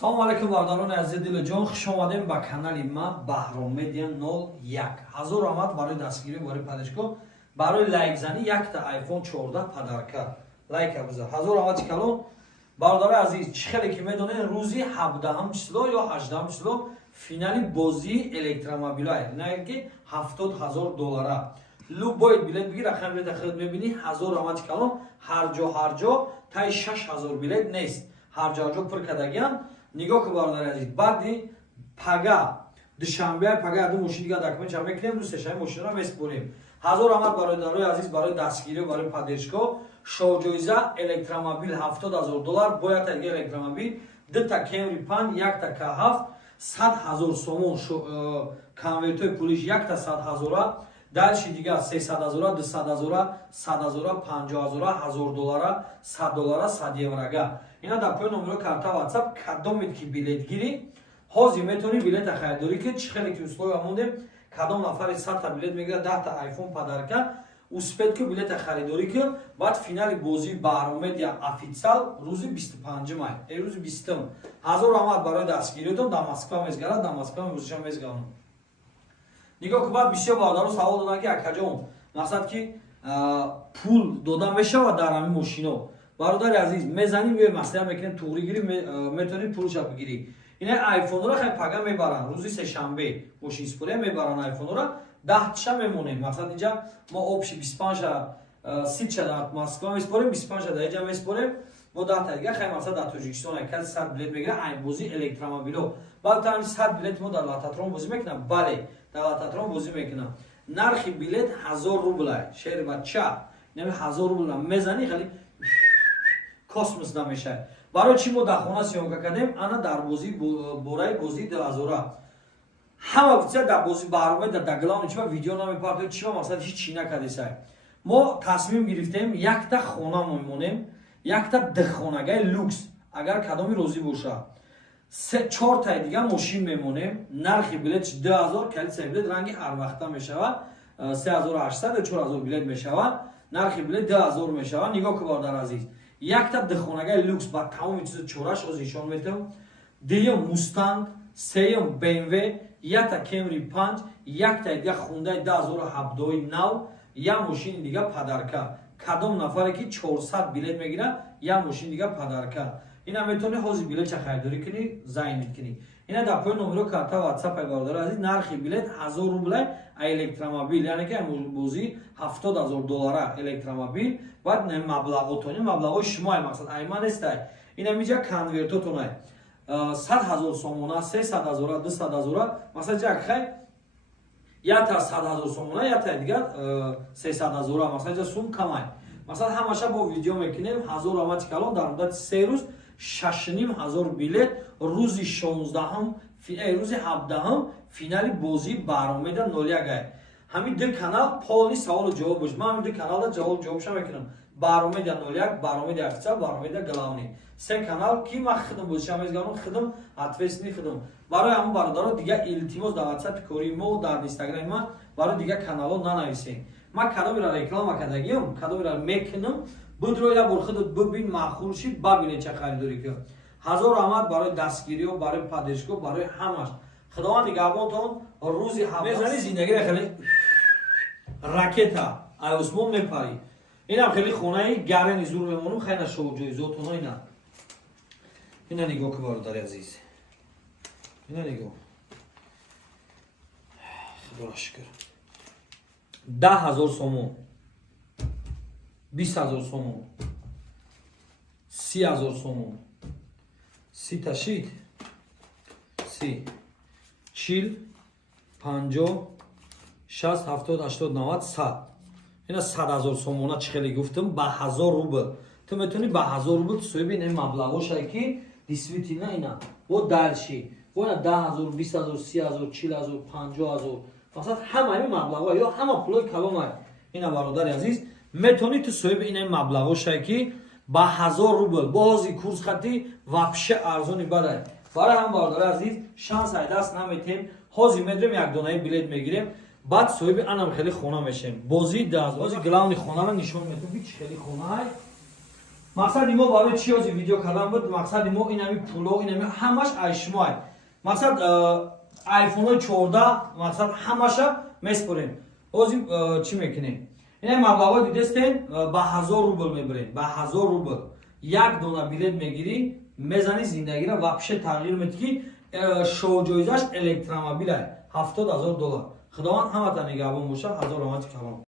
Салом алейкум бародарони азизи дилҷон, хуш омадем ба канали ма Баҳром Медиа 01. Ҳазор омад барои дастгирӣ барои падишгоҳ барои лайкзанӣ якта iPhone 14 падарка. Лайка бизар. Ҳазор омад чикалон. Бародарони азиз, чӣ хеле ки медонед, рӯзи 17 число ё 18 число финали бозии электромобилай. Наки $70,000. Любой билет бигир, рақам билет хирид мебини, ҳазор омад чикалон. Ҳар ҷо тай 6000 билет нест. Ҳар ҷо пур кардагиам. Нигоҳ ки бародари азиз, баъди пага душанбе пага ду мошин дига документ ҷамъ мекунем, рӯз сешанбе мошинро меспорем. Ҳазор омад бародари азиз барои дастгирӣ барои поддержкоҳ шоҳҷоиза электромобил $70,000 бо якта дига электромобил, дута Camry Pan, якта K7, $100,000 сомон конвертои пулиш якта $100,000, дальши дига $300,000, $200,000, $100,000, $50,000, $1,000, $100, €100. Ина дар пои номеро карта WhatsApp кадомед ки билет гирӣ, ҳозир метавонӣ билета харидорӣ ки чӣ хеле ки условия мондем, кадом нафари 100 та билет мегирад, 10 та iPhone падарка, успед ки билета харидорӣ ки баъд финали бозии Баҳром Медиа официал рӯзи 25 май, рӯзи 20. Ҳазор омад барои дастгириётон дар Москва мезгарад, дар Москва мегузишам мезгаронам. Нигоҳ ки баъд бисёр бародаро савол додан ки акаҷон, мақсад ки пул дода мешавад дар ҳамин мошино. Бародари азиз, мезаним ё маслиҳат мекунем туғри гирӣ, метавонӣ пулша бигирӣ. Ина айфонро хай пага мебаранд, рӯзи сешанбе мошин спория мебаранд айфонро, 10 тиша мемонем. Мақсад инҷа мо обши 25 30 дар Москва меспорем, 25 дар инҷа меспорем, мо 10 та дига хай мақсад дар Тоҷикистон каси 100 билет мегира ай бози электромобило. Баъд тани 100 билет мо дар Лататрон бозӣ мекунам. Бале, дар Лататрон бозӣ мекунам. Нархи билет 1000 рубл. Шер бача, нами 1000 рубл мезани хали космос намешад. Барои чӣ мо дар хона сиёмка кардем? Ана дар бозӣ бораи бозии Дилазора. Ҳама вица дар бозии Баҳром Медиа дар главни чима видео намепартоем, чима мақсад ҳеч чӣ накардесай. Мо тасмим гирифтем якта хона мемонем, якта духхонагаи люкс, агар кадоми розӣ боша. 4 таи дига мошин мемонем, нархи билет 2000, калитсаи билет ранги ҳарвақта мешавад, 3800 4000 билет мешавад, нархи билет 2000 мешавад. Нигоҳ ки бародар азиз, якта духхонагаи люкс ба тамоми чизи чораш оз нишон метавам. Дуюм Mustang, сеюм BMW, якта Camry Punch, якта дига Hyundai 2017 нав, я мошини дига падарка. Кадом нафаре ки 400 билет мегира, я мошини дига падарка. Ина метавонӣ ҳозир билетша харидорӣ кунӣ, зайнид кунӣ. Ина дар пои номеро карта WhatsApp бародари азиз, нархи билет 1000 рубл электромобил, яъне ки бозии $70,000 электромобил, баъд маблағотони маблағои шумои мақсад айма нестай. Ина миҷа конвертотонай 100,000 сомона, 300,000, 200,000, мақсад ҷак хай якта 100,000 сомона, якта дига 300,000, мақсад ҷа сум камай. Мақсад ҳамаша бо видео мекунем. Ҳазор омад чикалон дар муддати 3 рӯз 6500 билет, рӯзи 16-ум, рӯзи 17-ум финали бозии Баҳром Медиа 01. Ҳамин ду канал полни саволу ҷавоб бош. Ман ҳамин ду каналда ҷавобша мекунам. Баҳром Медиа 01, Баҳром Медиа официал, Баҳром Медиа главни. Се канал ки ма хидм бозиша мезгаронам, хидм ответственный хидм. Барои ҳамон бародаро дига илтимос дар WhatsApp кори мо, дар Instagram ма барои дига канало нанависем. Ма кадомира реклама кардагиам, кадомира мекунам, будро я бор худат бубин махул ши бабине ча харидорӣ кӣ. Ҳазор омад барои дастгириё, барои поддержкоҳ, барои ҳамаш. Худованд нигоҳбонтон рӯзи мезани зиндагиро хеле ракета ай осмон мепарӣ. Инам хеле хонаи гарани зур мемонам, хайна шоҳҷоизотона ина. Ина нигоҳ ки бародари азиз. Ина нигоҳ. Худоро шукр. 10,000 сомон, 20,000 сомон, 30,000 сомон, 30 ташид, 30, 40, 50, 60, 70, 80, 90, 100. Ина 100,000 сомона чӣ хеле гуфтам, ба 1000 рубл. Ту метавонӣ ба 1000 рубл соҳиби ин маблағошае ки действительно ина бо дальши бо ина 10,000, 20,000, 30,000, 40,000, 50,000. Мақсад ҳамаи маблағо ё ҳама пулои калонай. Ина бародари азиз, метавонӣ ту соҳиби ин маблағошае ки ба 1000 рубл бо ҳозир курс хати вообще арзони бадай. Барои ҳам бародари азиз, шанс ай даст наметем. Ҳозир медрем якдонаи билет мегирем, баъд соҳиби анам хеле хона мешавем. Бозии даст, ҳозир главни хонаро нишон медам ки чӣ хеле хонаай. мақсади мо барои чӣ ҳозир видео кардан буд? Мақсади мо инами пуло, инами ҳамаш айшмой. Мақсад айфонои 14 мақсад ҳамаша меспурем. Ҳозир чӣ мекунем? Инами маблағҳои дидестен ба 1000 рубл мебарем. Ба 1000 рубл як дона билет мегирӣ, мезани зиндагиро вообще тағйир медиҳӣ ки шоҳ ҷоизаш электромобил ай $70000. Худованд ҳаматан нигаҳбон бошад. Ҳазор омади калом.